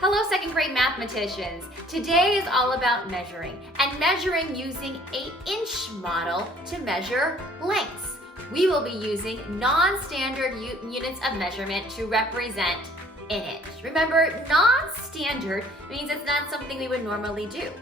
Hello, second grade mathematicians. Today is all about measuring, and measuring using an inch model to measure lengths. We will be using non-standard units of measurement to represent an inch. Remember, non-standard means it's not something we would normally do.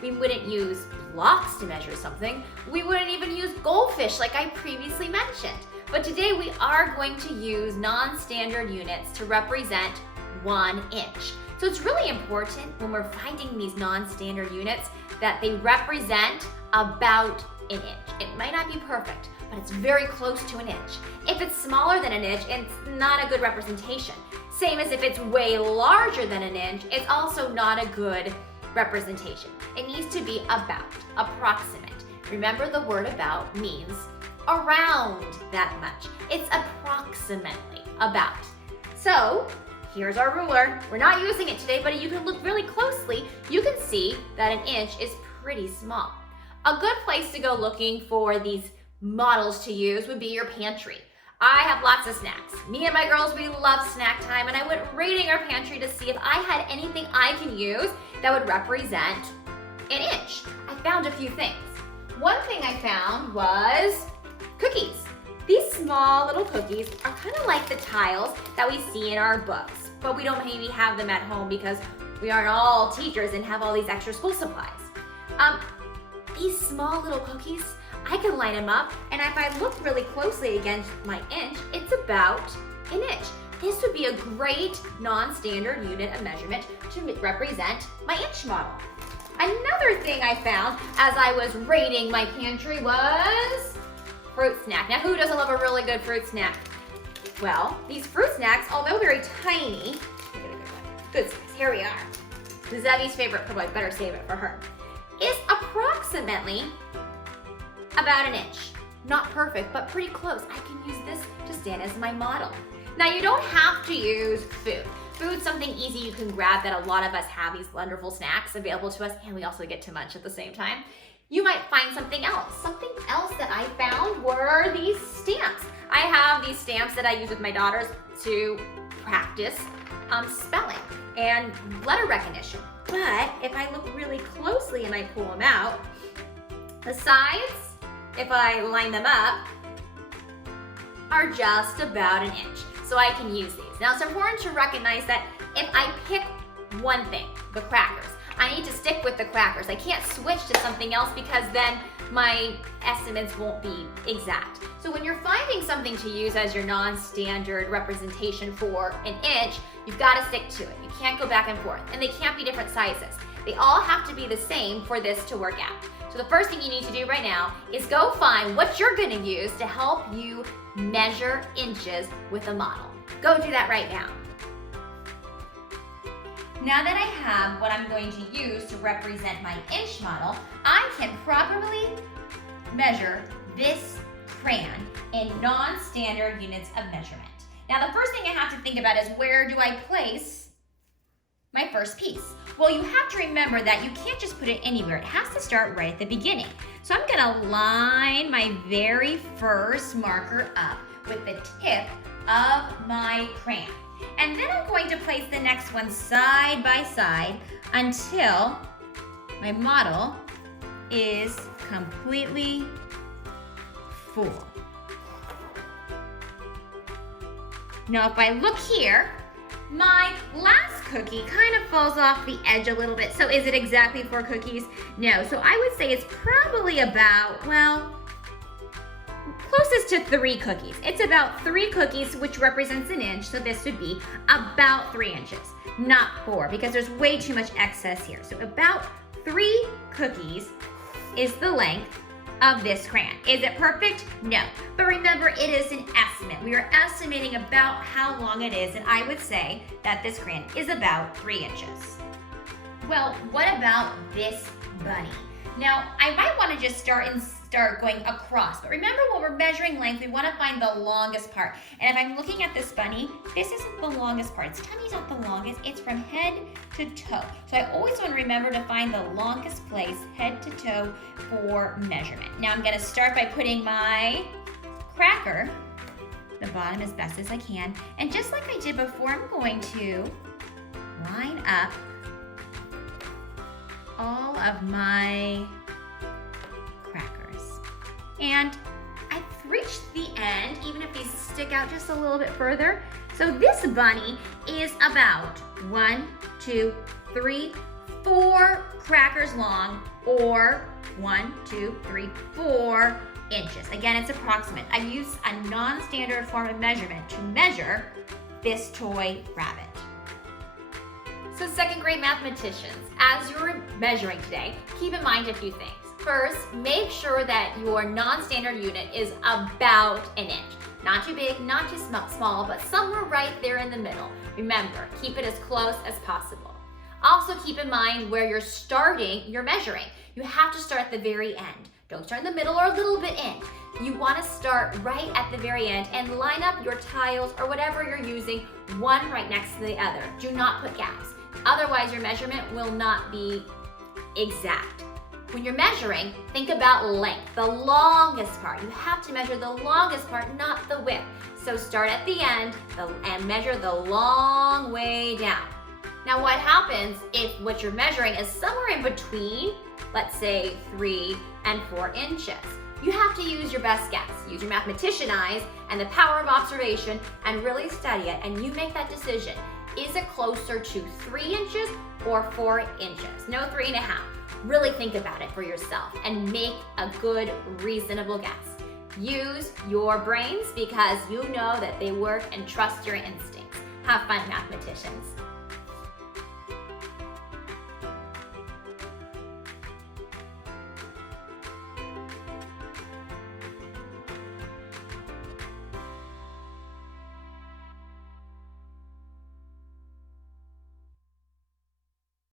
We wouldn't use blocks to measure something. We wouldn't even use goldfish like I previously mentioned. But today we are going to use non-standard units to represent 1 inch. So it's really important when we're finding these non-standard units that they represent about an inch. It might not be perfect, but it's very close to an inch. If it's smaller than an inch, it's not a good representation. Same as if it's way larger than an inch, it's also not a good representation. It needs to be about, approximate. Remember, the word about means around that much. It's approximately about. So here's our ruler. We're not using it today, but you can look really closely. You can see that an inch is pretty small. A good place to go looking for these models to use would be your pantry. I have lots of snacks. Me and my girls, we love snack time, and I went raiding our pantry to see if I had anything I can use that would represent an inch. I found a few things. One thing I found was cookies. These small little cookies are kind of like the tiles that we see in our books, but we don't maybe have them at home because we aren't all teachers and have all these extra school supplies. These small little cookies, I can line them up, and if I look really closely against my inch, it's about an inch. This would be a great non-standard unit of measurement to represent my inch model. Another thing I found as I was raiding my pantry was fruit snack. Now, who doesn't love a really good fruit snack? Well, these fruit snacks, although very tiny, good size, here we are. Zevi's favorite, probably better save it for her, is approximately about an inch. Not perfect, but pretty close. I can use this to stand as my model. Now, you don't have to use food. Food's something easy you can grab that a lot of us have, these wonderful snacks available to us, and we also get to munch at the same time. You might find something else. Something else that I found were these stamps. I have these stamps that I use with my daughters to practice spelling and letter recognition. But if I look really closely and I pull them out, the sides, if I line them up, are just about an inch. So I can use these. Now, it's important to recognize that if I pick one thing, the crackers, I need to stick with the crackers. I can't switch to something else because then my estimates won't be exact. So when you're finding something to use as your non-standard representation for an inch, you've got to stick to it. You can't go back and forth, and they can't be different sizes. They all have to be the same for this to work out. So the first thing you need to do right now is go find what you're going to use to help you measure inches with a model. Go do that right now. Now that I have what I'm going to use to represent my inch model, I can properly measure this crayon in non-standard units of measurement. Now, the first thing I have to think about is, where do I place my first piece? Well, you have to remember that you can't just put it anywhere. It has to start right at the beginning. So I'm gonna line my very first marker up with the tip of my crayon. And then I'm going to place the next one side by side until my model is completely full. Now, if I look here, my last cookie kind of falls off the edge a little bit. So is it exactly 4 cookies? No. So I would say it's probably about, well, closest to 3 cookies. It's about 3 cookies, which represents an inch. So this would be about 3 inches, not 4, because there's way too much excess here. So about 3 cookies is the length of this crayon. Is it perfect? No. But remember, it is an estimate. We are estimating about how long it is, and I would say that this crayon is about 3 inches. Well, what about this bunny? Now, I might want to just start going across, but remember, when we're measuring length, we want to find the longest part. And if I'm looking at this bunny, this isn't the longest part. Its tummy's not the longest. It's from head to toe. So I always want to remember to find the longest place, head to toe, for measurement. Now I'm going to start by putting my cracker the bottom as best as I can. And just like I did before, I'm going to line up all of my crackers. And I've reached the end, even if these stick out just a little bit further. So this bunny is about 1, 2, 3, 4 crackers long, or 1, 2, 3, 4 inches. Again, it's approximate. I use a non-standard form of measurement to measure this toy rabbit. So second grade mathematicians, as you're measuring today, keep in mind a few things. First, make sure that your non-standard unit is about an inch. Not too big, not too small, but somewhere right there in the middle. Remember, keep it as close as possible. Also keep in mind where you're starting your measuring. You have to start at the very end. Don't start in the middle or a little bit in. You want to start right at the very end and line up your tiles or whatever you're using, one right next to the other. Do not put gaps. Otherwise, your measurement will not be exact. When you're measuring, think about length, the longest part. You have to measure the longest part, not the width. So start at the end and measure the long way down. Now what happens if what you're measuring is somewhere in between, let's say 3 and 4 inches? You have to use your best guess. Use your mathematician eyes and the power of observation and really study it, and you make that decision. Is it closer to 3 inches or 4 inches? No, 3.5. Really think about it for yourself and make a good, reasonable guess. Use your brains because you know that they work, and trust your instincts. Have fun, mathematicians.